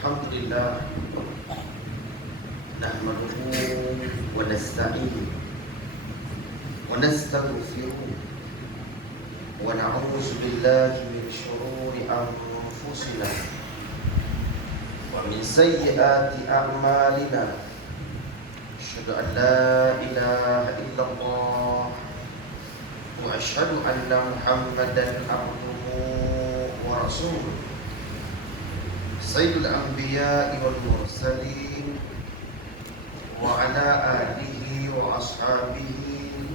Alhamdulillah nahmaduhu wa nasta'inuhu wa nastaghfiruh wa na'udzu billahi min shururi anfusina wa min sayyiati a'malina. Asyhadu an la ilaha illallah wa asyhadu anna Muhammadan abduhu wa rasuluh. Sayyidul anbiya'i wal mursalin wa ala alihi wa ashabihi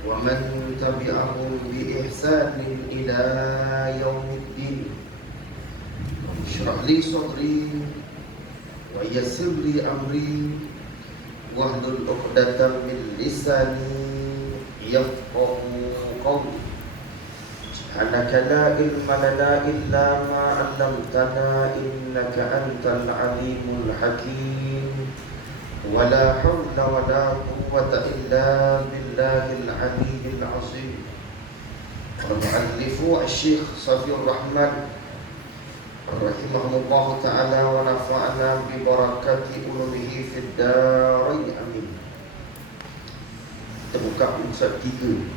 wa man tabi'ahum bi ihsanin ila yaumiddin. Shrah li sadri wa yassir li amri wahlul 'uqdatam min lisani yafqahu qawli. Subhanaka la ilma lana illa ma 'allamtana innaka antal alimul hakim. Wa la hawla wa la quwwata illa billahil aliyyil azim. Al-muallifu Asy-Syaikh Safiur Rahman rahimahullahu ta'ala wa nafa'ana bi barakati ulumihi fid darain amin. Kita buka surat 3.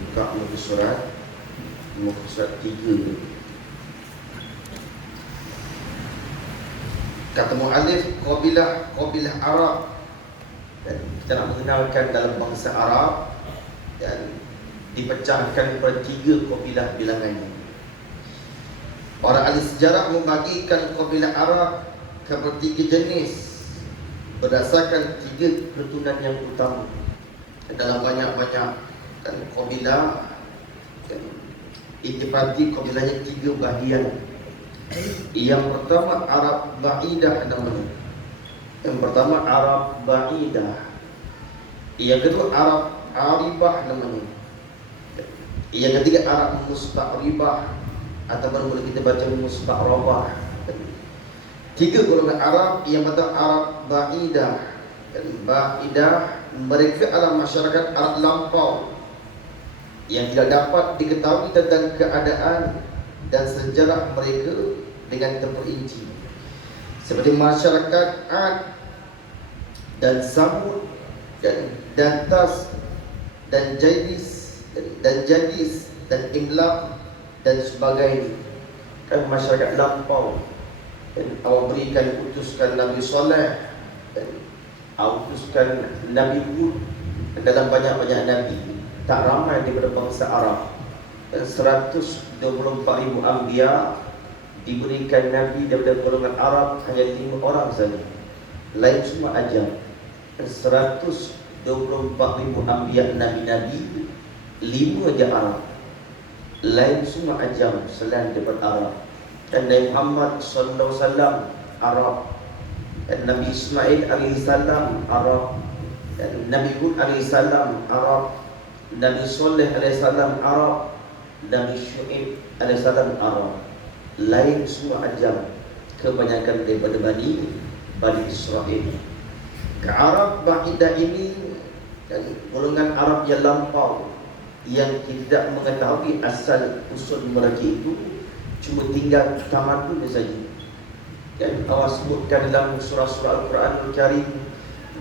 Buka muka surat 3. Kata mu'alif qabilah Arab, dan kita nak mengenalkan dalam bangsa Arab dan dipecahkan pada 3 qabilah bilangannya. Para ahli sejarah membagikan qabilah Arab kepada 3 jenis berdasarkan 3 keturunan yang utama. Dalam banyak-banyak dan qabilah intipati qabilahnya 3 bahagian. Yang pertama Arab Ba'idah namanya. Yang pertama Arab Ba'idah. Yang kedua Arab Aribah namanya. Yang ketiga Arab Musta'ribah, atau boleh kita baca Musta'rabah. 3 golongan Arab. Yang pertama Arab Ba'idah. Ba'idah mereka adalah masyarakat Arab lampau yang tidak dapat diketahui tentang keadaan dan sejarah mereka dengan terperinci, seperti masyarakat Ad dan Samud dan Tas dan Jadis dan Imlaq dan sebagainya. Kan masyarakat lampau. Dan Allah berikan utuskan Nabi Saleh dan utuskan Nabi Hud dalam banyak-banyak Nabi. Tak ramai daripada bangsa Arab. Dan 124,000 anbiya diberikan Nabi daripada golongan Arab hanya 5 orang saja. Lain semua ajam. Dan 124,000 anbiya Nabi-Nabi, 5 je Arab. Lain semua ajam selain daripada Arab. Dan Nabi Muhammad sallallahu alaihi wasallam Arab. Dan Nabi Ismail alaihi salam Arab. Dan Nabi Hud alaihi salam Arab. Nabi Saleh alaihi salam Arab. Nabi Syuaib alaihi salam Arab. Lain semua ajam, kebanyakan daripada Bani Israel. Ke Arab Ba'idah ini dan golongan Arab yang lampau, yang tidak mengetahui asal usul mereka itu, cuma tinggal tamadun saja. Dan Allah sebutkan dalam surah-surah Al-Quran Al-Karim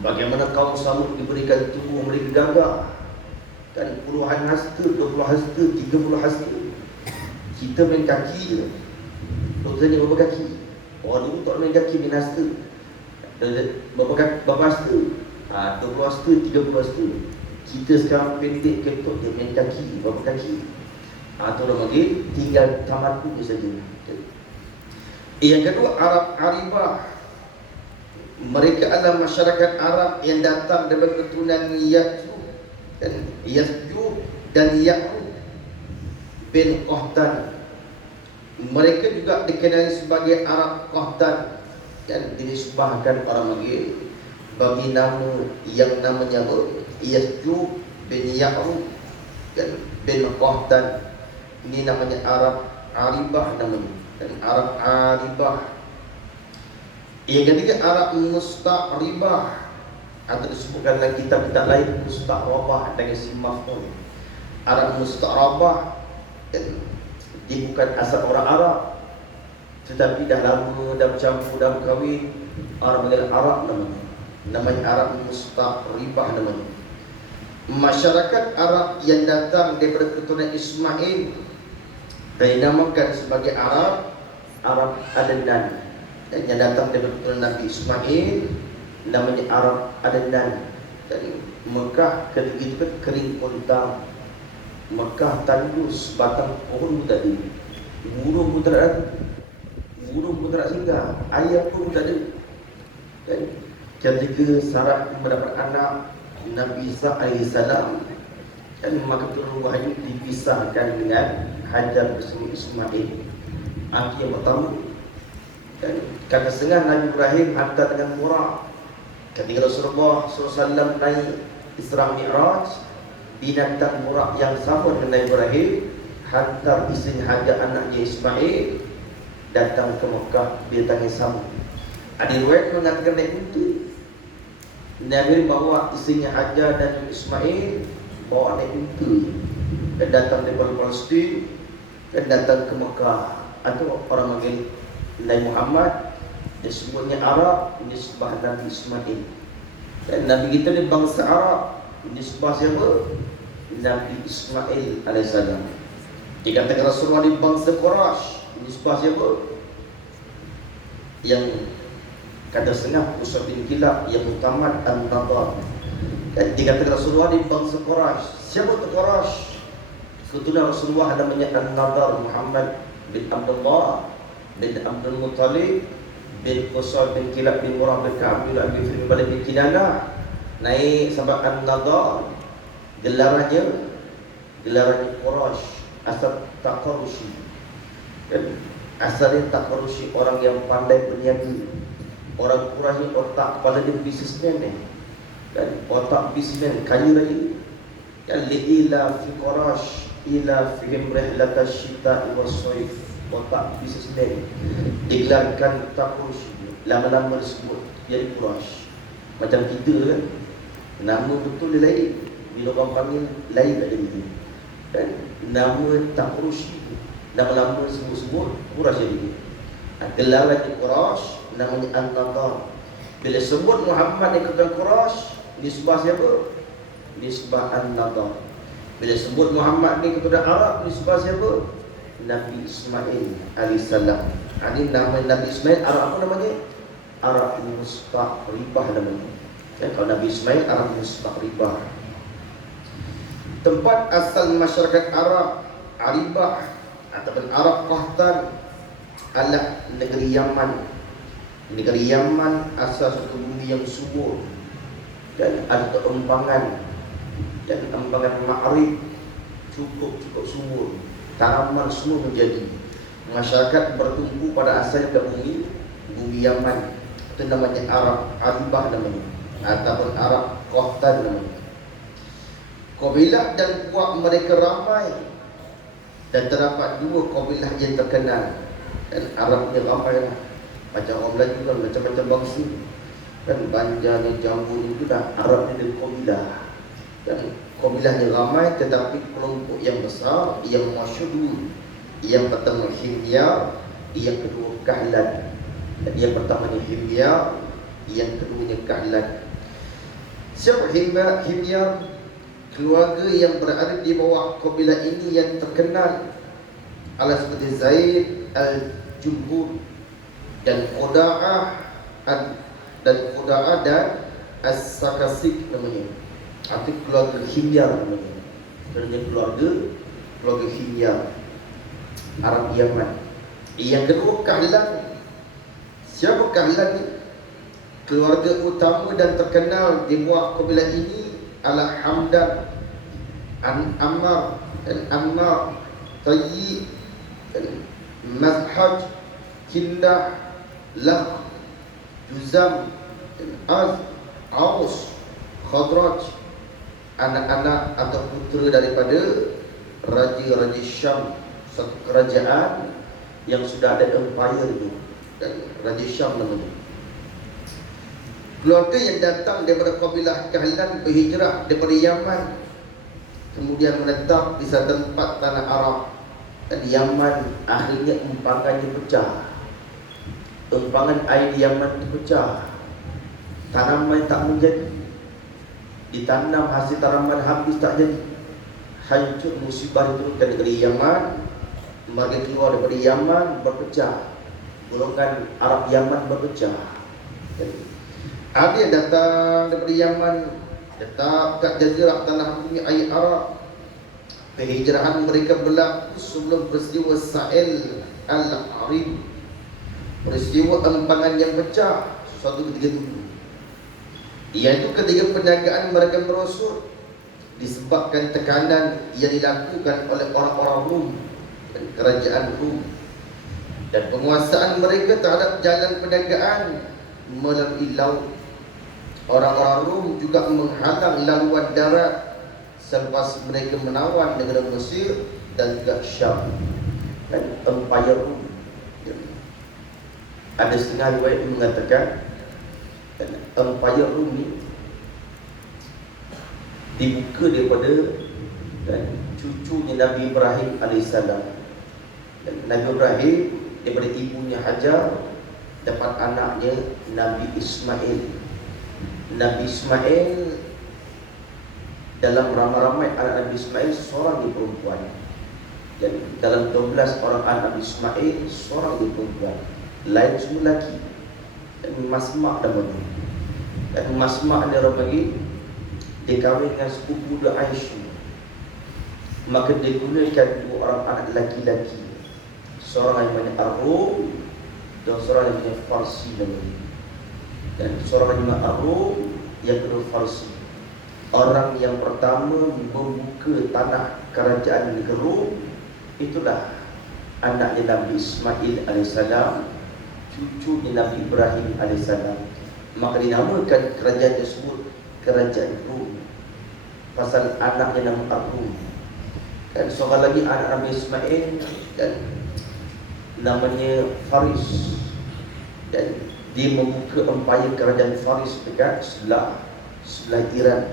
bagaimana kaum Samud diberikan tubuh mereka gagah, dan puluhan hasta, 20 hasta, 30 hasta. Kita main kaki je. Doktornya berapa kaki? Orang dulu tak main kaki, main hasta. Berapa hasta? 20 hasta, 30 hasta. Kita sekarang pendek ketuk je, main kaki. Berapa kaki? Itu orang panggil tinggal tamat tu saja. Yang kedua Arab Aribah. Mereka adalah masyarakat Arab yang datang daripada keturunan Ya'juj dan Ya'uq bin Qahtan. Mereka juga dikenali sebagai Arab Qahtan dan dinisbahkan orang panggil bagi nama yang namanya Ya'juj bin Ya'uq dan bin Qahtan. Ini namanya Arab Aribah namanya. Dan Arab Aribah. Yang ketiga Arab Musta'ribah, atau disebutkan dalam kitab-kitab lain Musta'rabah dengan isim maf'ul. Arab Musta'rabah dia bukan asal orang Arab, tetapi dah lama, dah bercampur, dah berkahwin. Orang panggil Arab namanya. Namanya Arab Mustaqribah namanya. Masyarakat Arab yang datang daripada keturunan Ismail dinamakan sebagai Arab Adnan. Dan yang datang daripada keturunan Nabi Ismail namanya Arab Adnan. Dan Mekah ketika itu kan kering kontang. Mekah tandus, batang pohon pun tak ada, burung pun tak ada, singgah, ayam pun tak ada. Dan ketika Sarah mendapat anak Nabi Isa AS, dan maka turun wahyu dipisahkan dengan Hajar bersama Ismail. Anak yang pertama. Dan kata setengah Nabi Ibrahim hantar dengan Buraq. Ketika Rasulullah SAW naik Isra Mi'raj, binatang Buraq yang sama dengan Nabi Ibrahim hantar isteri Hajar anaknya Ismail datang ke Mekah binatang yang sama. Ada riwayat mengatakan naik unta. Nabi bawa isterinya Hajar dan Ismail bawa naik unta dan datang dari Palestin dan datang ke Mekah. Atau orang panggil Nabi Muhammad disebutnya Arab, nisbah Nabi Ismail. Dan Nabi kita ni bangsa Arab, nisbah siapa? Nabi Ismail AS. Dikatakan Rasulullah di bangsa Quraisy, nisbah siapa? Yang kata setengah Usab bin Kilab yang utama An-Nadar. Dan dikatakan Rasulullah di bangsa Quraisy. Siapa tu Quraisy? Keturunan Rasulullah namanya An-Nadar, Muhammad bin Abdullah bin Abdul Muttalib bin Usab bin Kilab bin Murrah bin Ka'ab bin Abi bin Malik bin Kinanah. Naik sampai An-Nadar. Gelarannya Quraisy, asal Taqarushi. Dan asalnya Taqarushi orang yang pandai berniaga. Orang Quraisy otak kepala dia bisnesmen ni. Dan otak bisnesmen kaya lagi. Dan li'ila fi Quraisy ila fihim rihlatash shita'i was-sayf. Otak bisnesmen digelarkan Taqarushi. Lama-lama disebut jadi Quraisy. Macam kita kan, nama betul dia lain, bila orang panggil lain tak ada itu. Dan nama Taqarushi lama-lama sebut-sebut Quraisy jadi. Gelaran di Quraisy namanya An-Nadar. Bila sebut Muhammad ni keturunan Quraisy, nisbah siapa? Nisbah An-Nadar. Bila sebut Muhammad ni keturunan Arab, nisbah siapa? Nabi Ismail AS. Ini nama Nabi Ismail Arab apa namanya? Arab Mustaqribah namanya. Dan kalau Nabi Ismail Arab Mustaqribah. Tempat asal masyarakat Arab Aribah ataupun Arab Qahtan adalah negeri Yaman. Negeri Yaman asal satu bumi yang subur dan ada empangan dan empangan ma'rib cukup subur. Tanaman semua menjadi. Masyarakat bertumpu pada asalnya ke bumi Yaman. Itu namanya Arab Aribah namanya, ataupun Arab Qahtan namanya. Kabilah dan puak mereka ramai dan terdapat dua kabilah yang terkenal. Dan Arab ni ramai lah. Macam orang Melayu kan macam-macam bangsa. Kan Banjar ni, Jambu ni tu dah Arab ni ada kabilah. Dan kabilahnya ramai tetapi kelompok yang besar yang masyhur dulu. Yang pertama Himyar, yang kedua Kahlan. Dan yang pertama ni Himyar, yang keduanya Kahlan. Siapa Himyar? Keluarga yang berada di bawah kabilah ini yang terkenal adalah seperti Zaid al-Jumhur dan Quda'ah dan As-Sakasik namanya. Itu keluarga Himyar namanya. Keluarga Himyar Arab Yaman. Yang kedua Kahlan. Siapa Kahlan ni? Keluarga utama dan terkenal di bawah kabilah ini adalah Hamdan, Ammar, Ammar, Tayyib, Mazhaj, Kindah, Laq, Juzam, Az, Aus, Khadraj. Anak-anak atau putera daripada Raja-Raja Syam, satu kerajaan yang sudah ada empire itu. Dan Raja Syam namanya. Keluarga yang datang daripada kabilah Kahlan berhijrah daripada Yaman, kemudian menetap di satu tempat tanah Arab. Dan Yaman akhirnya empangannya pecah. Empangan air di Yaman itu pecah, tanaman tak menjadi, ditanam hasil tanaman habis tak jadi, hancur, musibah diturunkan dari Yaman. Mereka keluar daripada Yaman, berpecah, golongan Arab Yaman berpecah. Ada yang datang daripada Yaman, tetap kat jazirah tanah bumi air Arab. Penghijrahan mereka berlaku sebelum peristiwa Sa'il Al-Arim, peristiwa empangan yang pecah suatu ketika dulu. Iaitu ketika perniagaan mereka merosot disebabkan tekanan yang dilakukan oleh orang-orang Rum dan kerajaan Rum, dan penguasaan mereka terhadap jalan perniagaan melalui laut. Orang-orang Rum juga menghalang laluan darat selepas mereka menawan negara Mesir dan juga Syam dan Empire Rum. Ada setengah riwayat mengatakan Empire Rum ni dibuka daripada cucunya Nabi Ibrahim AS. Dan Nabi Ibrahim daripada ibunya Hajar dapat anaknya Nabi Ismail. Nabi Ismail, dalam ramai-ramai anak Nabi Ismail seorang dia perempuan. Dan dalam 12 orang anak Nabi Ismail seorang dia perempuan, lain semua lelaki. Dan Masma' nama dia. Dan Masma' dia orang panggil, dia kahwin dengan sepupu dia Aisyah. Maka dia gunakan dua orang anak lelaki-lelaki, seorang yang namanya Ar-Rum dan seorang yang namanya Farsi namanya. Dan seorang yang namanya Ar-Rum, yang kedua Farsi. Orang yang pertama membuka tanah kerajaan negeri Rum itulah anaknya Nabi Ismail AS, cucunya Nabi Ibrahim AS. Maka dinamakan kerajaan tersebut kerajaan Rum, pasal anaknya nama Ar-Rum. Dan seorang lagi anak Nabi Ismail dan namanya Faris, dan dia membuka empayar kerajaan Faris dekat sebelah Iran.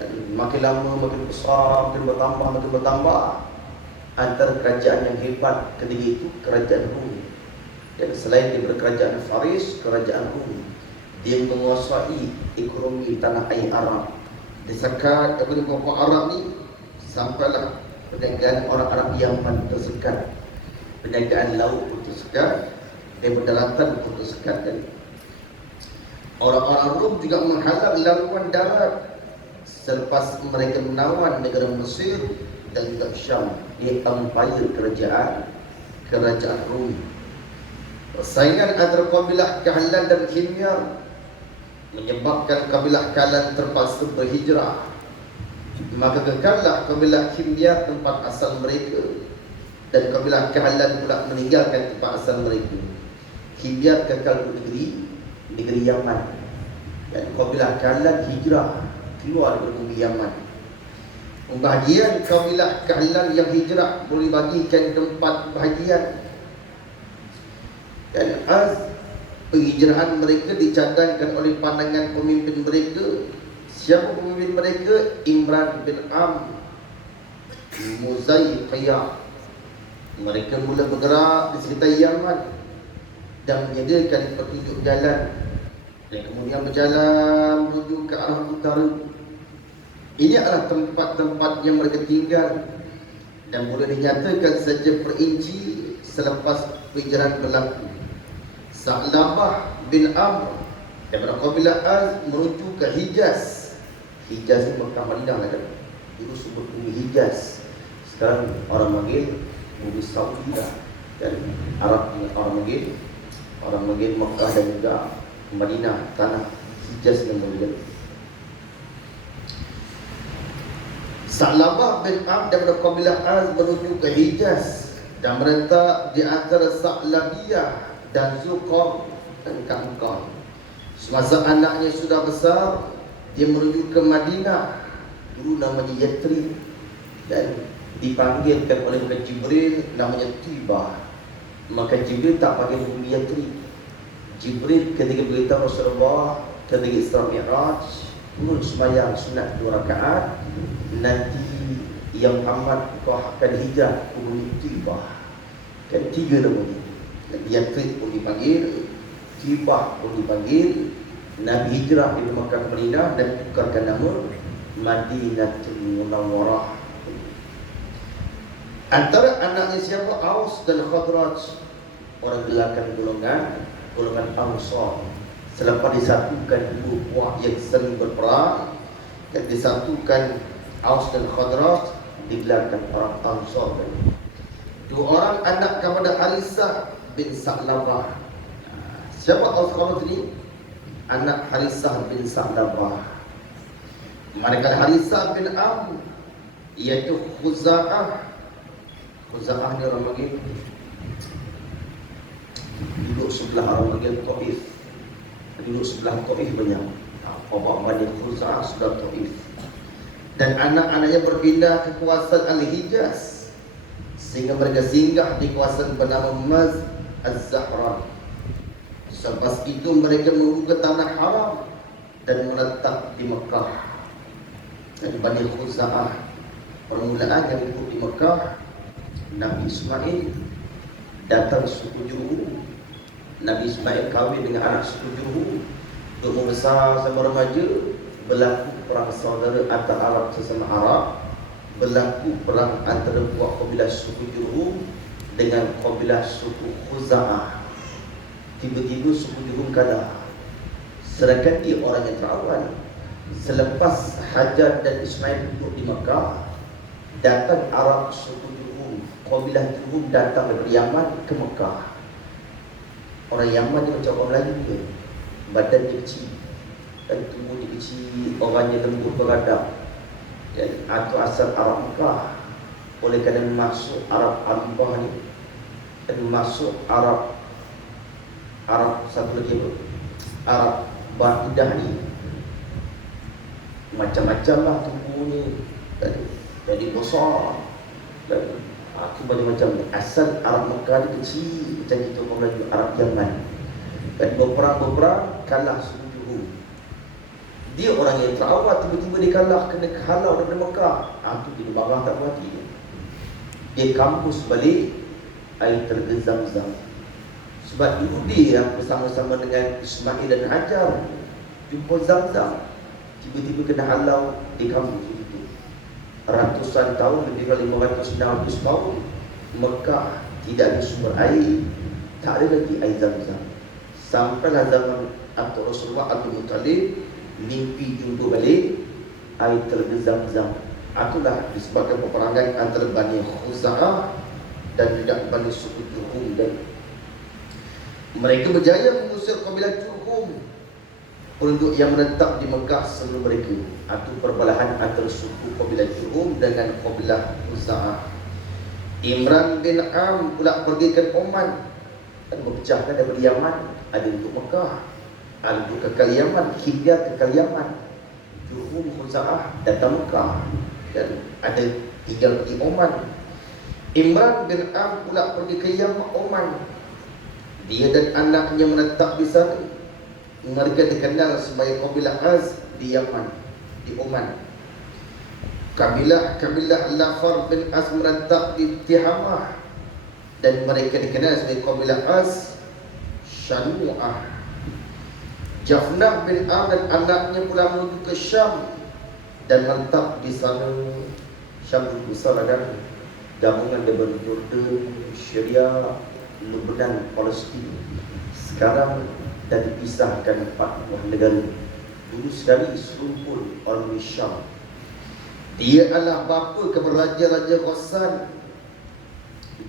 Dan makin lama makin besar, makin bertambah. Antara kerajaan yang hebat ketika itu kerajaan Rum. Dan selain daripada kerajaan Faris, kerajaan Rum, dia menguasai ekonomi tanah air Arab. Disekat daripada kelompok Arab ni sampailah perniagaan orang Arab Yaman tersekat, perniagaan laut pun tersekat, daripada daratan pun tersekat. Dan orang-orang Rum juga menghalang laluan darat selepas mereka menawan negara Mesir dan juga Syam di empayar kerajaan Rum. Persaingan antara kabilah Kahlan dan Himyar menyebabkan kabilah Kahlan terpaksa berhijrah. Maka kekallah kabilah Himyar tempat asal mereka, dan kabilah Kahlan pula meninggalkan tempat asal mereka. Himyar kekal di negeri Yaman, dan kabilah Kahlan hijrah keluar dari bumi Yaman. Pembahagian kabilah Kahlan yang hijrah boleh bagikan tempat bahagian. Dan penghijrahan mereka dicadangkan oleh pandangan pemimpin mereka. Siapa pemimpin mereka? Imran bin Am Muzaiqiyah. Mereka mula bergerak di sekitar Yaman dan menyediakan petunjuk jalan, dan kemudian berjalan menuju ke arah utara. Ini adalah tempat-tempat yang mereka tinggal, dan boleh dinyatakan saja perinci selepas penghijrahan berlaku. Sa'labah bin Amr daripada kabilah Az menuju ke Hijaz. Hijaz ni Mekah Madinah lah kan. Dulu sebut bumi Hijaz, sekarang orang panggil bumi Saudi lah. Dan Arab orang panggil Mekah dan juga Madinah, tanah Hijaz yang mulia. Sa'labah bin Amr daripada kabilah Az menuju ke Hijaz dan merentak di antara Sa'labiyah dan Zulqar dan Kahkan. Semasa anaknya sudah besar, dia menuju ke Madinah, dulu namanya Yathrib, dan dipanggilkan oleh Jibril namanya Tibah. Maka Jibril tak panggil bumi Yathrib. Jibril ketika beritahu Rasulullah ketika Isra Mi'raj, turun sembahyang sunat 2 rakaat, nanti yang Muhammad kau akan hijrah ke bumi Tibah. Kan 3 nama dia. Yathrib pun dipanggil, Kibah pun dipanggil. Nabi hijrah dari Makkah ke Madinah dan tukarkan nama Madinatul Munawwarah. Antara anaknya siapa? Aus dan Khadraj, orang gelakan golongan Ansar. Selepas disatukan dua puak yang sering berperang dan disatukan Aus dan Khadraj, digelarkan orang Ansar. Dua orang anak kepada Harisah bin Sa'labah. Siapa Aus Khadraj ini? Anak Harisah bin Sa'labah. Manakala Harisah bin Am, iaitu Khuza'ah ni orang panggil duduk sebelah orang panggil Taif. Duduk sebelah Taif banyak. Bapa Bani Khuza'ah sudah Taif. Dan anak-anaknya berpindah ke kawasan Al-Hijaz, sehingga mereka singgah di kawasan bernama Maz Az-Zahran. Selepas itu mereka membuka tanah haram dan menetap di Mekah. Dan Bani Khuza'ah permulaan yang hidup di Mekah, Nabi Ismail datang suku Jurhum. Nabi Ismail kahwin dengan anak suku Jurhum. Untuk membesar sama remaja, berlaku perang saudara antara Arab sesama Arab. Berlaku perang antara buah kabilah suku Jurhum dengan kabilah suku Khuza'ah. Tiba-tiba suku Jurhum kalah. Sedangkan dia orang yang terawan. Selepas Hajar dan Ismail duduk di Mekah, datang Arab suku Jurhum, kabilah Jurhum datang dari Yaman ke Mekah. Orang Yaman ni macam orang Melayu ke, badan dia kecil dan tubuh dia kecil, orangnya lembut beradab. Dan itu asal Arab Mekah. Oleh kerana masuk Arab Arabah ni dan masuk Arab satu lagi apa? Arab Bahidah ni, macam-macam lah tubuhnya. Jadi besar dan aku macam-macam. Asal Arab Mekah ni kecil macam kita orang Melayu, Arab Yaman. Dan berperang kalah suku Jurhum. Dia orang yang terawat, tiba-tiba dia kalah, kena halau daripada Mekah. Itu dia marah tak mati. Dia kampus balik air Telaga Zamzam. Sebab dulu dia yang bersama-sama dengan Ismail dan Hajar jumpa Zamzam, tiba-tiba kena halau di kampus itu. Ratusan tahun, lebih dari 500-600 tahun, Mekah tidak ada sumber air, tak ada lagi air Zamzam. Sampailah zaman atau Rasulullah Abdul Muttalib mimpi jumpa balik air Telaga Zamzam. Itulah disebabkan peperangan antara Bani Khuza'ah dan juga Bani suku Jurhum, dan mereka berjaya mengusir kabilah Jurhum, penduduk yang menetap di Mekah sebelum mereka. Itu perbalahan antara suku kabilah Jurhum dengan kabilah Khuza'ah. Imran bin Am pula pergi ke Oman dan berpecahkan daripada Yaman. Ada untuk Mekah, ada untuk kekal Yaman, Hijaz kekal Yaman. Jurhum Khuza'ah datang Mekah dan ada tinggal di Oman. Imran bin Am pula pergi ke Oman. Dia dan anaknya menetap di sana. Mereka dikenal sebagai kabilah Az di Yaman, di Oman. Kabilah Lafar bin Az menetap di Tihamah, dan mereka dikenal sebagai kabilah Az Shanu'ah. Jafnah bin Am dan anaknya pula menuju ke Syam dan menetap di sana. Syam itu besar dan gabungan daripada Jordan, Syria, Lebanon, Palestin. Sekarang dah dipisahkan 4 buah negara. Dulu sekali serumpun orang di Syam. Dia adalah bapa kepada Raja-Raja Ghassan.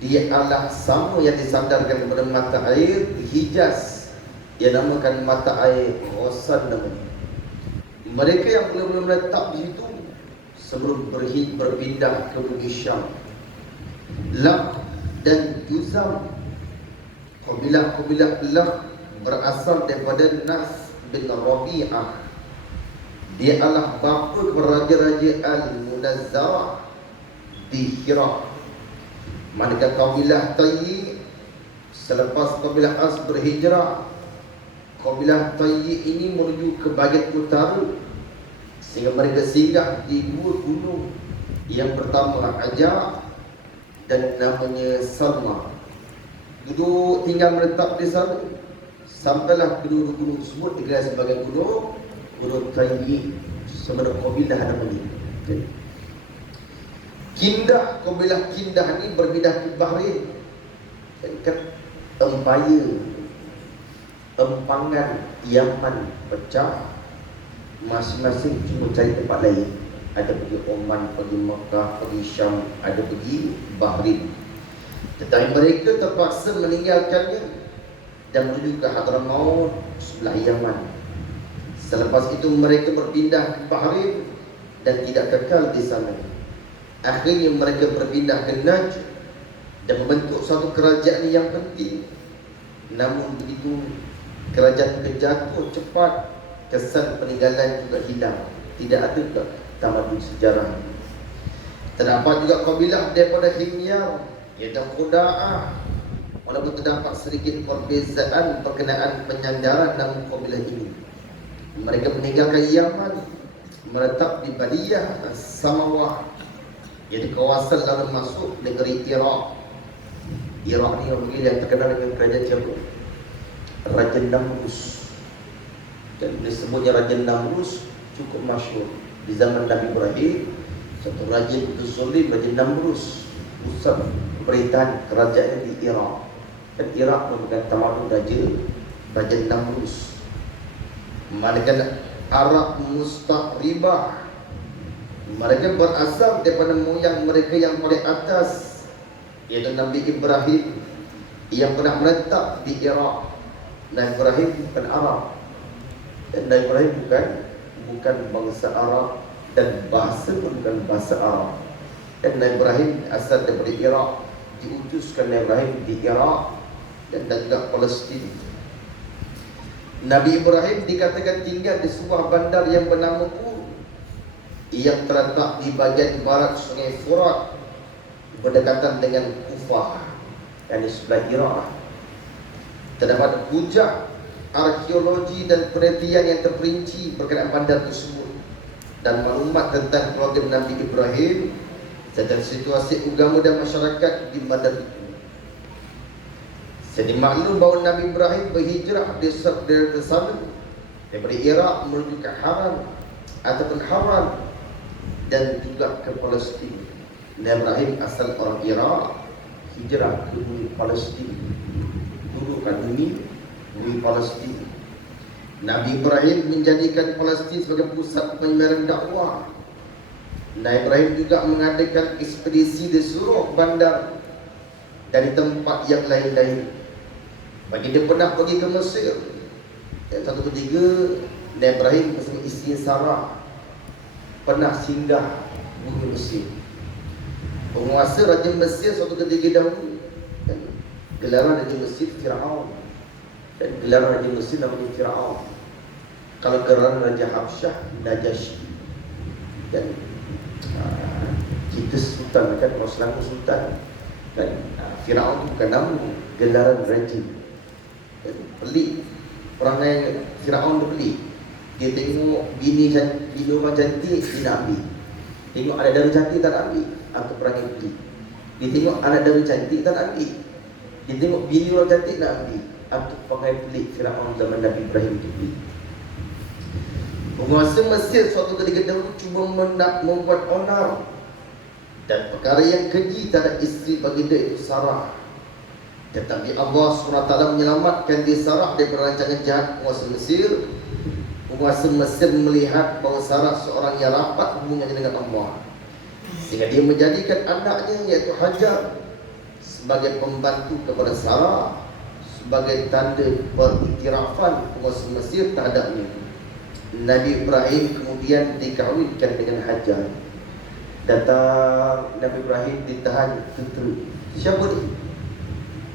Dia adalah sama yang disandarkan kepada mata air Hijaz, yang namakan mata air Ghassan namanya. Mereka yang belum menetap di situ sebelum berpindah ke bumi Syam. Laq dan Juzam, kabilah Laq berasal daripada Nas bin Rabi'ah. Dia adalah bapa kepada Raja-Raja Al-Munazzarah di Hira. Manakala kabilah Tayyi, selepas kabilah Az berhijrah, kabilah Tayyi ini menuju ke bahagian utara, sehingga mereka singgah di 2 gunung. Yang pertama Ajak dan namanya Salma. Duduk tinggal menetap di sana. Sampailah gunung-gunung tersebut dikenal sebagai Gunung Taibi. Sebenarnya kabilah nama ini. Okay. Kabilah Kindah ni berpindah ke Bahrain. Empangan Yaman pecah. Masing-masing cuma cari tempat lain. Ada pergi Oman, pergi Mekah, pergi Syam, ada pergi Bahrain. Tetapi mereka terpaksa meninggalkannya dan menuju ke Hadramaut sebelah Yaman. Selepas itu mereka berpindah ke Bahrain dan tidak kekal di sana. Akhirnya mereka berpindah ke Najd dan membentuk satu kerajaan yang penting. Namun begitu kerajaan terjatuh cepat, kesan peninggalan juga hilang. Tidak ada tamadun sejarah. Terdapat juga kabilah daripada Himyar, iaitu Khuda'ah. Walaupun terdapat sedikit perbezaan berkenaan penyandaran nama kabilah ini. Mereka meninggalkan Yaman, menetap di Badiyah Samawah, iaitu kawasan lalu masuk negeri Iraq. Iraq ni orang yang terkenal dengan kerajaan siapa? Raja Namrus. Dan disebutnya Raja Namrus cukup masyhur. Di zaman Nabi Ibrahim, satu raja begitu zalim, Raja Namrus, pusat pemerintahan kerajaan di Iraq. Dan Iraq merupakan tamadun Raja Namrus. Manakala Arab Mustaqribah, mereka berasal daripada moyang mereka yang paling atas, iaitu Nabi Ibrahim yang pernah menetap di Iraq. Nabi Ibrahim bukan Arab, dan Nabi Ibrahim bukan bangsa Arab, dan bahasa pun bukan bahasa Arab. Dan Nabi Ibrahim asal daripada Iraq, diutuskan Nabi Ibrahim di Iraq dan juga Palestin. Nabi Ibrahim dikatakan tinggal di sebuah bandar yang bernama Ur, yang terletak di bahagian barat Sungai Furat, berdekatan dengan Kufah, yang di sebelah Iraq. Terdapat hujah arkeologi dan penelitian yang terperinci berkenaan bandar tersebut dan maklumat tentang keluarga Nabi Ibrahim serta situasi agama dan masyarakat di bandar itu. Jadi maklum bahawa Nabi Ibrahim berhijrah dari sana daripada Iraq menuju ke Haran ataupun Haran dan juga ke Palestin. Nabi Ibrahim asal orang Iraq, hijrah ke bumi Palestin, dudukkan bumi Palestin. Nabi Ibrahim menjadikan Palestin sebagai pusat penyebaran dakwah. Nabi Ibrahim juga mengadakan ekspedisi di seluruh bandar dan di tempat yang lain-lain. Bagi dia pernah pergi ke Mesir. Satu ketiga Nabi Ibrahim bersama isteri Sarah pernah singgah bumi Mesir. Penguasa Raja Mesir suatu ketika dahulu, gelaran Raja Mesir Fir'aun, dan gelaran Raja Mesir namanya Fir'aun. Kalau gelaran Raja Habsyah Najasyi. Dan kita sultan kan, orang Selangor sultan. Dan Fir'aun bukan nama, gelaran raja. Dan pelik, perangai Fir'aun tu pelik. Dia tengok bini orang cantik, dia nak ambil. Tengok ada dara cantik, tak nak ambil. Atau perangai pelik. Dia tengok anak dara cantik, tak nak ambil. Dia tengok bini orang cantik, nak ambil. Atau perangai pelik Fir'aun zaman Nabi Ibrahim tu pelik. Penguasa Mesir suatu ketika dahulu cuba membuat onar dan perkara yang keji terhadap isteri baginda itu Sarah. Tetapi Allah SWT menyelamatkan dia Sarah daripada rancangan jahat penguasa Mesir. Penguasa Mesir melihat bahawa Sarah seorang yang rapat hubungannya dengan Allah, sehingga dia menjadikan anaknya iaitu Hajar sebagai pembantu kepada Sarah, sebagai tanda periktirafan penguasa Mesir terhadapnya. Nabi Ibrahim kemudian dikahwinkan dengan Hajar. Datang Nabi Ibrahim ditahan tentera. Siapa ni?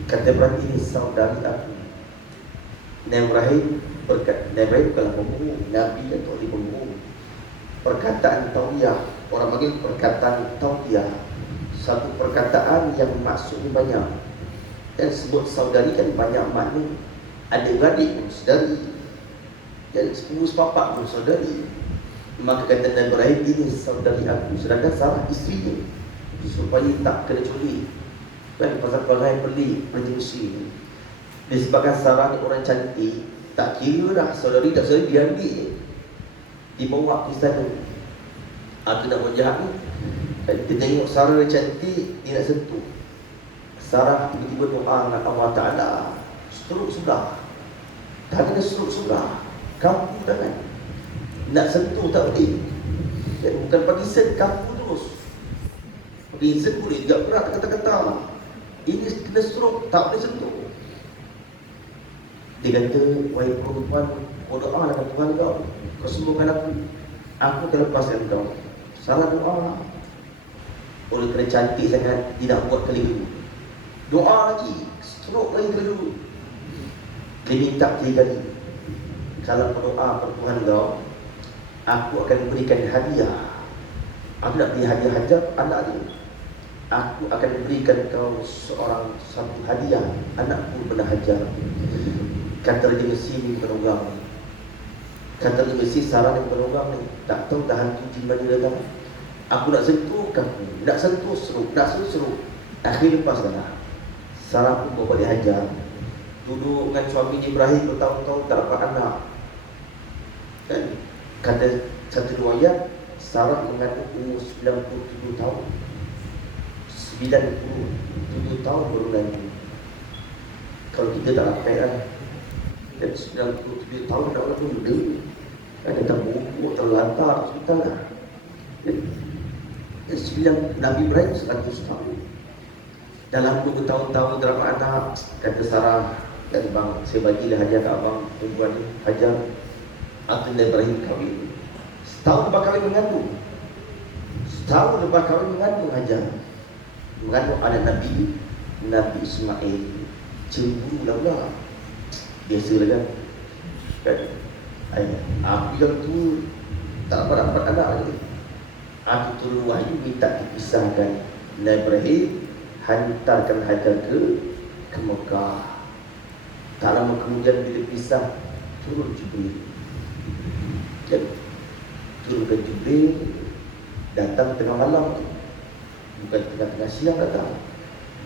Kata Ibrahim, ini saudari aku. Nabi Ibrahim berkata, Nabi Ibrahim bukanlah pembohong, Nabi atau ahli pembohong. Perkataan tauyah, orang panggil perkataan tauyah, satu perkataan yang maksudnya banyak. Dan sebut saudari kan banyak makna. Adik-beradik pun saudari, dan sepuluh sepapak pun saudari. Maka kata Nabi Ibrahim, ini saudari aku, sedangkan Sarah isterinya, supaya tak kena curi. Dan pasal perangai pelik berjengsi ni, disebabkan Sarah ni orang cantik, tak kira dah saudari tak saudari dia ambil je, dibawa ke istana. Aku nak buat jahat ni, dia tengok Sarah yang cantik, dia nak sentuh. Sarah tiba-tiba doa dengan Allah Ta'ala, stroke sudah, tangan dia stroke sudah, kapu tangan, nak sentuh tak boleh. Dan bukan Parkinson, kapu terus. Parkinson boleh juga berat kata-kata, ini kena stroke, tak boleh sentuh. Dia kata, wahai perempuan, kau doa lah dengan Tuhan kau, kau sembuhkan aku akan lepaskan kau. Salah doa. Oleh kerana cantik sangat, tidak buat kali kedua. Doa lagi, stroke lagi kali kedua. Dia minta 3 kali. Kalau kau doa kepada Tuhan kau, aku akan berikan hadiah. Aku nak beri hadiah hajab anak dia. Aku akan berikan kau satu hadiah, anakku pernah hajar. Kata Raja Mesir ni bukan orang ni. Kata Raja Mesir, Sarah ni bukan orang ni. Tak tahu dah hantu jin mana datang. Aku nak sentuh kamu, nak sentuh seruk, nak sentuh seruk. Akhir lepas dah lah. Sarah pun bawa dia hajar. Duduk dengan suami Ibrahim bertahun-tahun tak dapat anak. Dan kata satu riwayat, Sarah mengandung umur 97 tahun. 97 tahun baru lagi. Kalau kita tak dapat lah, dan 97 tahun dah orang muda, kan datang bubuk, terlantar hospital lah. Nabi Ibrahim 100 tahun. Dalam 2 tahun-tahun dapat anak. Kata Sarah, dan bang, saya bagilah hadiah ke abang perempuan ni, hajar. Atau Nabi Ibrahim kahwin. Setahun lepas kahwin mengandung. Setahun lepas kahwin mengandung hajar. Mengandung anak Nabi Ismail. Cemburu lah pula. Biasalah kan. Aku yang tu tak dapat anak lagi. Aku turun wahyu minta dipisahkan. Nabi Ibrahim hantarkan Hajar ke Mekah. Tak lama kemudian bila pisah, turun Jibril. Turunkan Jibril, datang tengah malam. Bukan tengah-tengah siang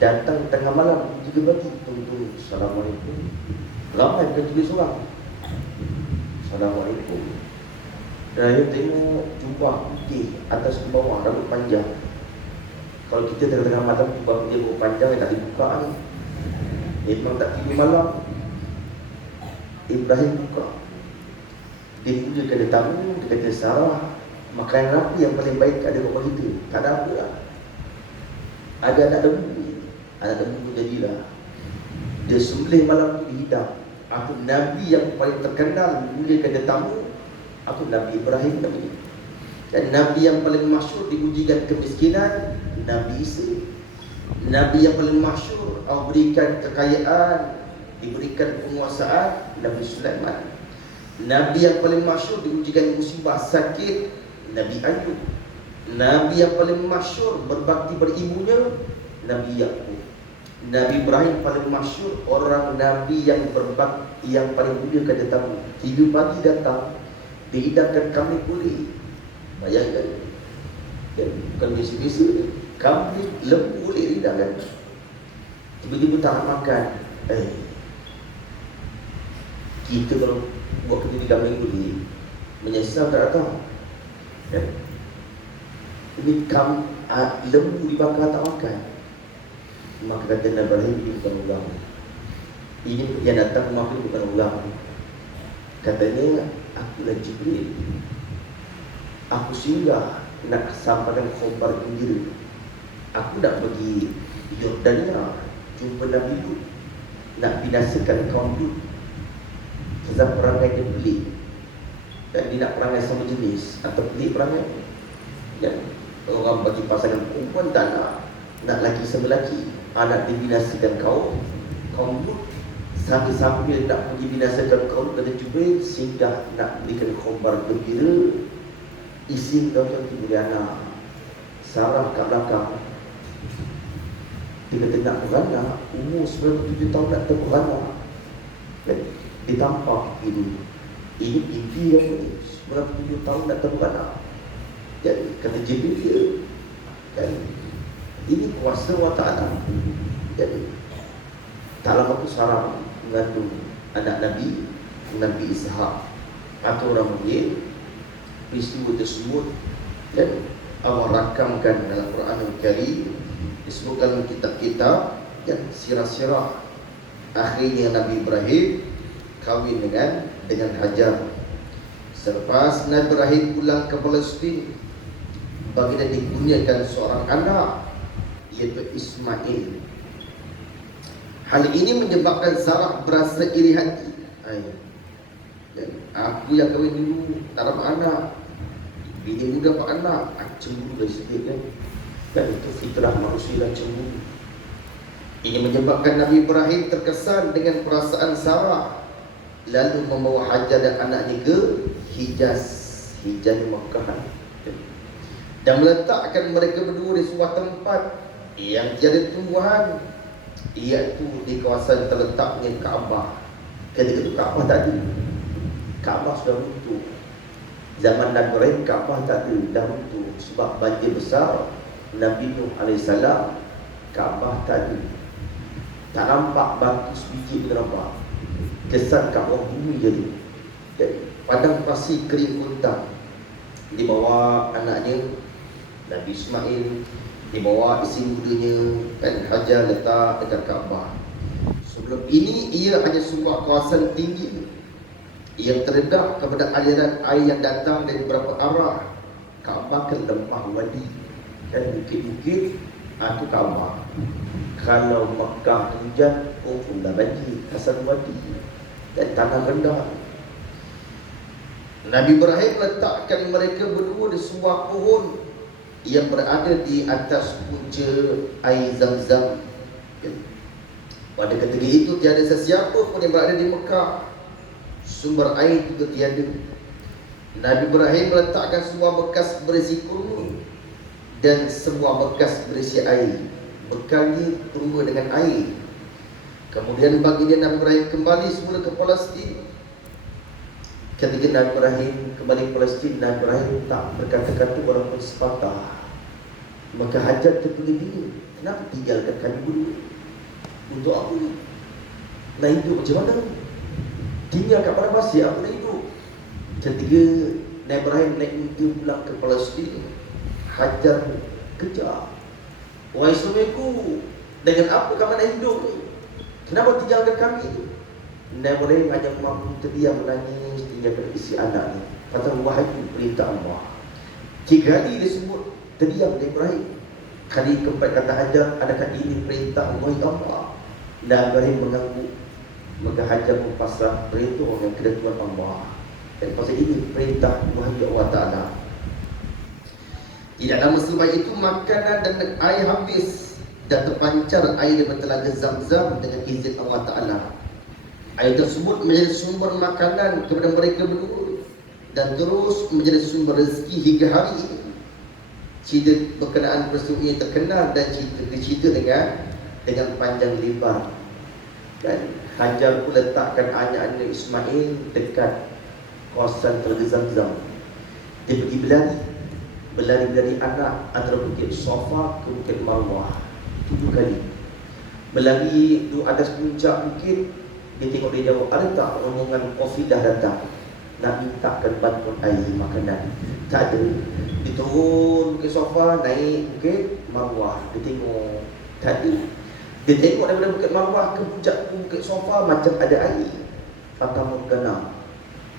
datang tengah malam 3 pagi. Tunggu, Assalamualaikum. Ramai bukan Jibril seorang. Assalamualaikum. Dan saya tengok jubah putih atas ke bawah, rambut panjang. Kalau kita tengah-tengah malam jubah putih rambut panjang tak dibuka ni, memang tak tidur malam. Ibrahim buka. Dia punya kena tamu. Dia kata, Sarah, makanan apa yang paling baik ada rumah kita? Tak ada apa lah. Ada anak lembu. Anak lembu pun jadilah. Dia sembelih malam tu dihidang. Aku Nabi yang paling terkenal muliakan tetamu, aku Nabi Ibrahim Nabi. Dan Nabi yang paling masyhur diujikan kemiskinan, Nabi Isa. Nabi yang paling masyhur Allah berikan kekayaan, diberikan penguasaan, Nabi Sulaiman. Nabi yang paling masyhur diujikan musibah sakit, Nabi Ayub. Nabi yang paling masyhur berbakti beribunya, Nabi Yakub. Nabi Ibrahim paling masyhur orang Nabi yang berbakti, yang paling mulia kata tamu. 3 pagi datang, dihidangkan kami kulit. Bayangkan, bukan biasa-biasa. Kami lembu kulit dihidangkan. Tiba-tiba tak makan. Kita kalau buat kerja di kambing kulit, menyesal tak datang. Ini lembu dibakar tak makan. Maka kata Nabi Ibrahim, ini bukan ulang. Ini yang datang rumah ini bukan ulang. Katanya, akulah Jibril. Aku singgah nak sampaikan khabar gembira. Aku nak pergi Yordania, jumpa Nabi Lut, nak binasakan kaum Lut. Sebab perangai dia pelik, dan dia nak perangai sama jenis atau pelik perangai. Dan orang bagi pasangan perempuan tak nak laki sama laki. Anak dibinasakan kaum Lut. Sambil nak pergi binasakan kaum Lut, kata Jibril, singgah nak berikan khabar gembira. Isi kau tu boleh anak. Sarah kat belakang. Dia kata nak beranak, umur 97 tahun nak beranak. Dia tampak ini pipi yang ni 97 tahun nak beranak. Jadi kata Jibril dia, kan, ini kuasa Allah Ta'ala. Jadi tak lama tu Sarah mengandung anak Nabi Ishak. Atau orang panggil peristiwa tersebut dan Allah rakamkan dalam Quran Al-Karim, disebutkan dalam kitab-kitab dan sirah-sirah. Akhirnya Nabi Ibrahim kahwin dengan Hajar. Selepas Nabi Ibrahim pulang ke Palestin, baginda dikurniakan seorang anak, iaitu Ismail. Hal ini menyebabkan Sarah berasa iri hati. Dan aku yang kahwin dulu tak dapat anak, bini muda dapat anak, cemburu dari sedih kan. Dan itu fitrah manusia cemburu. Ini menyebabkan Nabi Ibrahim terkesan dengan perasaan Sarah, lalu membawa Hajar dan anaknya ke Hijaz di Makkah, dan meletakkan mereka berdua di sebuah tempat yang tiada tumbuhan, iaitu di kawasan terletaknya Kaabah. Ketika itu Kaabah tak ada, Kaabah sudah runtuh. Zaman Nabi Ibrahim Kaabah tak ada, dah runtuh sebab banjir besar. Nabi Nuh AS Kaabah tak ada, tak nampak batu sebiji pun nampak. Kesan Kaabah bumi jadi padang pasir kering kuntang. Dibawa anaknya Nabi Ismail, dibawa isteri mudanya dan Hajar letak dekat Kaabah. Sebelum ini ia hanya sebuah kawasan tinggi yang terdedah kepada aliran air yang datang dari beberapa arah. Kaabah ke lembah wadi dan bukit-bukit itu Kaabah. Kalau Mekah hujan, pun dah banjir, kawasan wadi dan tanah rendah. Nabi Ibrahim letakkan mereka berdua di sebuah pohon yang berada di atas punca air Zam-Zam. Pada ketika itu tiada sesiapa pun yang berada di Mekah. Sumber air juga tiada. Nabi Ibrahim meletakkan sebuah bekas berisi kurma dan sebuah bekas berisi air. Bekalnya kurma dengan air. Kemudian baginda Nabi Ibrahim kembali semula ke Palestin. Ketika Nabi Ibrahim kembali ke Palestin, Nabi Ibrahim tak berkata-kata walaupun sepatah. Maka Hajar terpilih, kenapa tinggalkan kami dulu? Untuk apa ni? Nak hidup macam mana? Tinggal kat padang pasir, apa nak hidup? Ketika Nabi Ibrahim naik unta pulang ke Palestin, Hajar kejar. Wahai suamiku, dengan apa kamu nak hidup ni? Kenapa tinggalkan kami? Nabi Ibrahim hanya mampu terdiam menangis tinggalkan isi anaknya. Kata wahai perintah Allah. 3 kali disebut terdiam Nabi Ibrahim. Kali keempat kata Hajar, adakah ini perintah wahai Allah? Nabi Ibrahim mengangguk. Maka Hajar berpasrah perintah yang kepada Tuhan Allah. Dan pasal ini perintah wahai Allah Ta'ala. Tidak lama selepas itu makanan dan air habis dan terpancar air daripada telaga Zam-Zam dengan izin Allah Ta'ala. Air tersebut menjadi sumber makanan kepada mereka berdua dan terus menjadi sumber rezeki hingga hari ini. Cerita berkenaan peristiwa ini terkenal dan cerita dengan panjang lebar. Dan Hajar pun letakkan anak-anak Ismail dekat kawasan telaga Zam-Zam. Dia pergi berlari anak antara bukit Safa ke bukit Marwah 7 kali. Berlari di atas puncak bukit. Dia tengok dia jauh, ada tak rombongan kafilah datang nak mintakan bantuan air makanan? Tak ada. Dia turun bukit Safa, naik bukit Marwah. Dia tengok, tak ada. Dia tengok daripada bukit Marwah ke puncak bukit Safa macam ada air. Fata Morgana.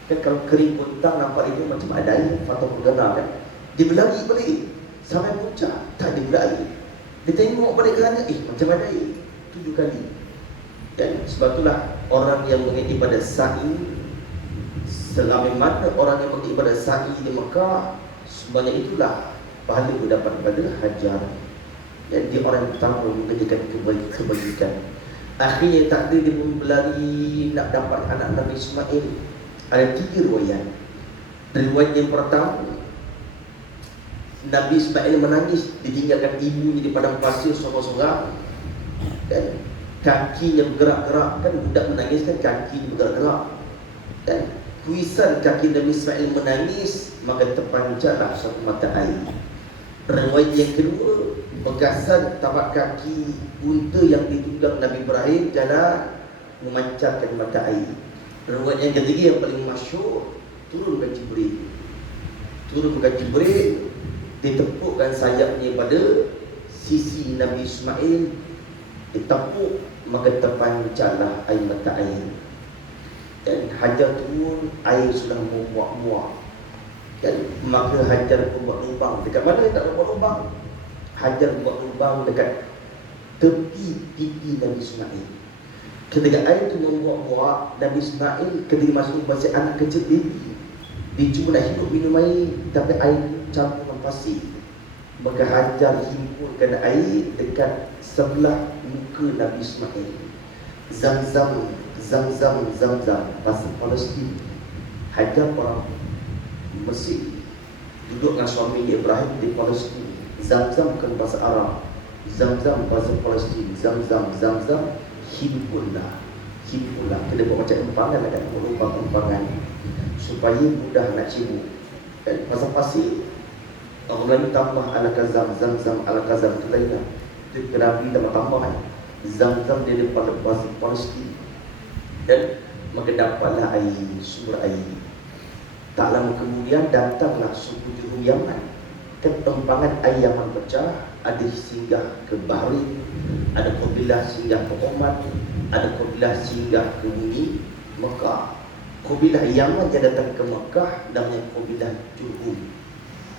Kan kalau kering kuntang nampak itu macam ada air. Fata Morgana kan. Dia berlari balik sampai puncak, tak ada pula air. Dia tengok balik kerana, macam ada air. 7 kali. Dan sebab itulah orang yang mengibadah sa'i, selama mana orang yang mengibadah sa'i di Mekah, semuanya itulah pahala berdapat kepada Hajar. Dan dia orang yang pertama mengerjakan kebajikan. Akhirnya takdir dia pun berlari nak dapat anak Nabi Ismail. Ada 3 riwayat. Riwayat yang pertama, Nabi Ismail menangis ditinggalkan ibunya di padang pasir seorang-seorang. Dan kakinya bergerak-gerak, kan budak menangis kan kakinya bergerak-gerak. Dan kuisan kaki Nabi Ismail menangis, maka terpancarlah satu mata air. Riwayat yang kedua, Begasan tapak kaki unta yang ditunggang Nabi Ibrahim jalan memancarkan mata air. Riwayat yang ketiga yang paling masyhur, turun ke Jibril. Turun ke Jibril, ditepukkan sayapnya pada sisi Nabi Ismail, ditepuk maka terpancarlah air mata air. Dan Hajar turun, air sudah muak-muak. Dan maka Hajar pun buat lubang. Dekat mana dia tak buat lubang? Hajar buat lubang dekat tepi pipi Nabi Ismail. Ketika air itu membuak-buak, Nabi Ismail ketika masuk masih anak kecil baby, dia cuba nak hidup minum air, tapi air campur dengan pasir. Maka Hajar himpunkan air dekat sebelah muka Nabi Ismail. Zam-zam, zam-zam, zam-zam, bahasa Palestin. Hajar orang Mesir, duduk dengan suami Ibrahim di Palestin. Zam-zam bukan bahasa Arab, zam-zam bahasa Palestin. Zam-zam, zam-zam, himpunlah. Kena buat macam empangan, kan? Lubang empangan supaya mudah nak cibuk. Dan pasal pasir, orang Melayu tambah al-kazam, zam-zam, al-kazam itu lain lah. Itu Nabi tambah-tambah zam-zam dia daripada bahasa Palestin. Dan maka dapatlah air, sumber air. Tak lama kemudian datanglah suku Jurhum Yaman. Ketempangan air Yaman pecah, ada singgah ke Bahrain, ada kabilah singgah ke Oman, ada kabilah singgah ke bumi Mekah. Kabilah Yaman yang datang ke Mekah namanya kabilah Jurhum.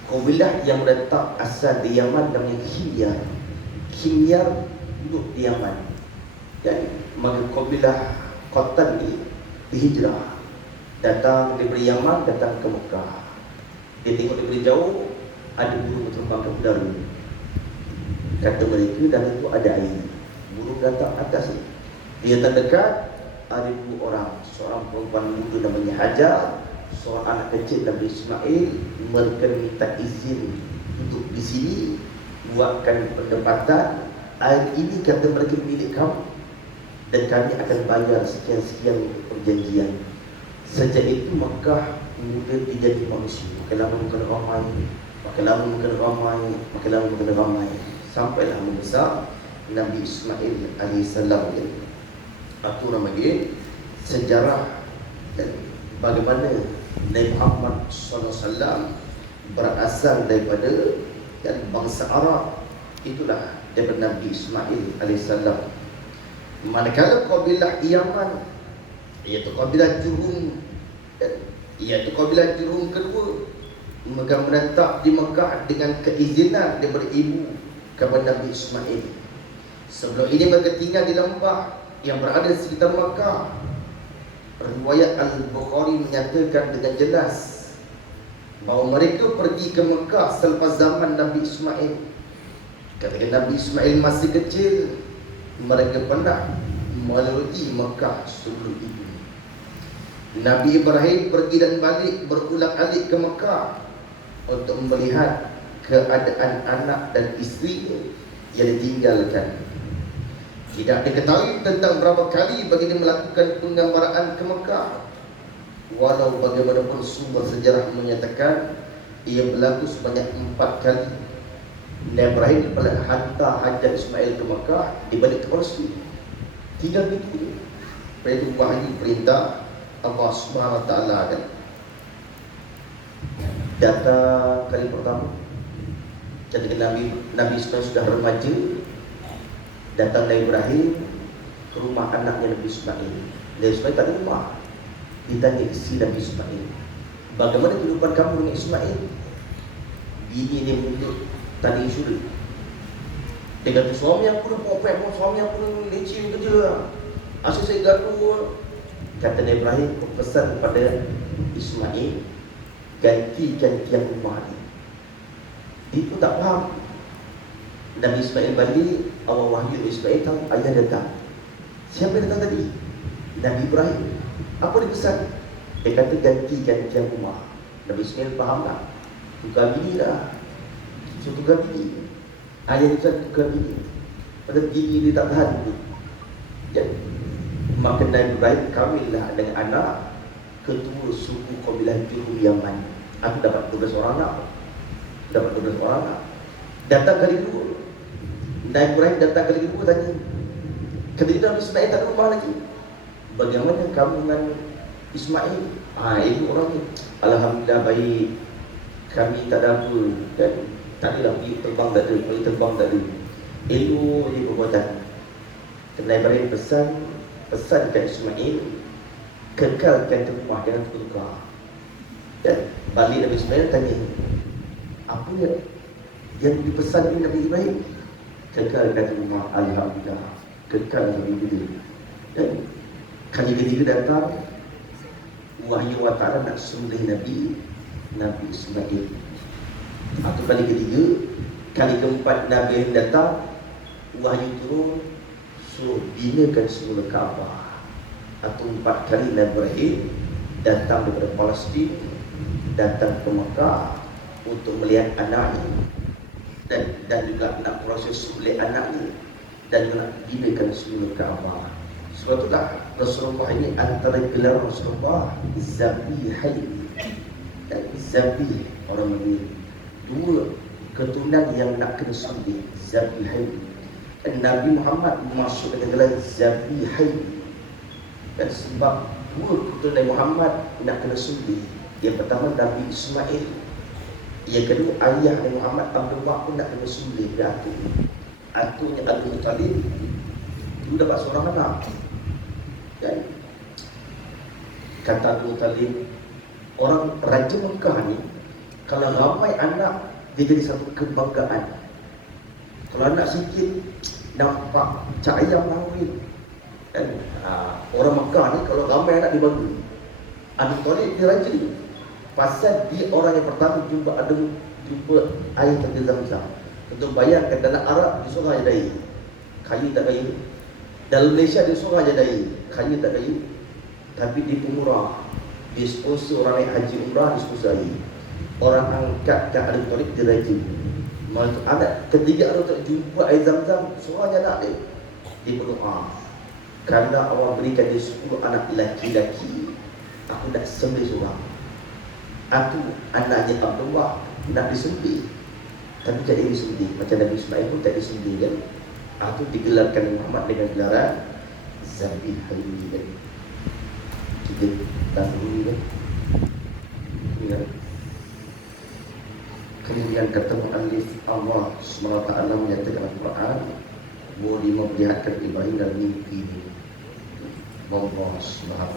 Kabilah yang letak asal di Yaman namanya Himyar. Himyar duduk di Yaman. Dan maka kabilah Qatan ini dihijrah, datang dari Yaman, datang ke Mekah. Dia tengok dari jauh, ada burung terbang ke udara. Kata mereka, dan itu ada air. Burung datang atas ni. Dia terdekat, ada dua orang. Seorang perempuan muda namanya Hajar, seorang anak kecil Nabi Ismail. Mereka minta izin untuk di sini buatkan pendapatan. Air ini kata mereka milik kamu, dan kami akan bayar sekian-sekian perjanjian. Sejak itu Mekah kemudian dijadi manusia. Makin lama makin ramai, makin lama makin ramai, makin lama makin ramai, sampailah membesar Nabi Ismail alaihissalam. Itu namanya sejarah dan bagaimana Nabi Muhammad SAW berasal daripada dan bangsa Arab. Itulah daripada Nabi Ismail alaihissalam. Manakala kabilah Yaman, iaitu kabilah Jurhum, iaitu kabilah Jurhum kedua, mereka menetap di Mekah dengan keizinan daripada ibu kepada Nabi Ismail. Sebelum ini mereka tinggal di lembah yang berada di sekitar Mekah. Riwayat Al-Bukhari menyatakan dengan jelas bahawa mereka pergi ke Mekah selepas zaman Nabi Ismail. Ketika Nabi Ismail masih kecil, mereka pernah melalui Mekah sebelum itu. Nabi Ibrahim pergi dan balik berulang-alik ke Mekah untuk melihat keadaan anak dan isteri yang ditinggalkan. Tidak diketahui tentang berapa kali baginda melakukan penggambaraan ke Mekah. Walau bagaimanapun sumber sejarah menyatakan ia berlaku sebanyak 4 kali. Nabi Ibrahim hantar Hajar Ismail ke Mekah, dibalik ke Palestin. 3 minggu. Itu wahyu perintah Allah Subhanahu Wa Taala kan. Data kali pertama ketika Nabi Ismail sudah remaja, datang Nabi Ibrahim ke rumah anaknya Nabi Ismail. Nabi Ismail tak ada rumah. Ditanya isi Nabi Ismail, bagaimana kehidupan kamu dengan Ismail? Bini dia menuntut tadi suri. Dia kata, suami aku dah popek pun, suami aku dah leceh kerja, asyik saya gaduh. Kata Nabi Ibrahim, pesan kepada Ismail, gantikan tiang rumah ni. Dia pun tak faham. Nabi Ismail balik, awal wahyu Ismail tahu ayah datang. Siapa yang datang tadi? Nabi Ibrahim. Apa dia pesan? Dia kata gantikan tiang rumah. Nabi Ismail faham tak? Tukar bini lah. So tukar bini. Ayah dia tukar bini. Pada bini dia tak tahan dulu. Jadi maka Nabi Ibrahim kahwinlah dengan anak ketua suku kabilah Jurhum Yaman. Aku dapat 12 orang anak. Datang kali kedua, Nabi Ibrahim datang ke ibu tanya, ketika Nabi Ismail tak ada rumah lagi, bagaimana kamu dengan Ismail? Ibu orang ni, alhamdulillah baik, kami tak ada apa, kan? Tak adalah pergi terbang tak ada, pergi terbang tak ada. Elok je perbuatan. Nabi Ibrahim pesankan Ismail, kekalkan rumah, jangan tukar. Dan balik Nabi Ismail tanya, apa yang dipesan oleh Nabi Ibrahim? Kekalkan rumah, alhamdulillah, kekal Nabi Ibrahim. Dan kali ketiga datang wahyu wa ta'ala nak sembelih Nabi Ismail. Atau kali ketiga, kali keempat Nabi Ibrahim datang, wahyu turun suruh binakan semula Kaabah. Atau 4 kali Nabi Ibrahim datang daripada Palestin, datang ke Mekah untuk melihat anaknya dan juga nak proses sembelih anaknya dan nak binakan semula Kaabah. Sebab itulah Rasulullah ini antara gelar Rasulullah Zabihain dan Zabih, orang Melayu, 2 keturunan yang nak kena sembelih, Zabihain. Dan Nabi Muhammad masuk dengan gelar Zabihain. Dan sebab 2 keturunan Nabi Muhammad nak kena sembelih. Yang pertama Nabi Ismail, yang kedua ayah Nabi Muhammad Abdullah pun nak kena sembelih dia atunya Abdul Muttalib. Dia dapat seorang anak. Dan kata Abdul Muttalib, orang Raja Mekah ni kalau ramai anak dia jadi satu kebanggaan. Kalau anak sikit nampak cak ayam lahir. Dan orang Mekah ni kalau ramai anak dia bangga. Abdul Muttalib dia raja ni, pasal dia orang yang pertama jumpa air tadi Zam-Zam. Tentu bayangkan dalam Arab di Sungai Jadai, kayu tak kayu. Dalam Malaysia di Sungai Jadai, kayu tak kayu. Tapi di Pemurah, di sponsor orang naik haji umrah, di sponsor air. Orang angkat kat Abdul Muttalib dia raja. Anak ketiga orang tak jumpa air Zam-Zam, seorang anak dia. Dia berdoa, kerana Allah berikan dia 10 anak lelaki-lelaki, aku nak sembelih seorang. Aku anaknya Abdullah nak disembelih, tapi tak disembelih. Macam Nabi Ismail pun tak disembelih kan. Aku digelarkan Muhammad dengan gelaran Zabihain kan. Kita dahulu kan. Kemudian kata mu'allif, Allah SWT menyatakan Al-Quran bahawa dia memperlihatkan Ibrahim dalam mimpi ini. Allah SWT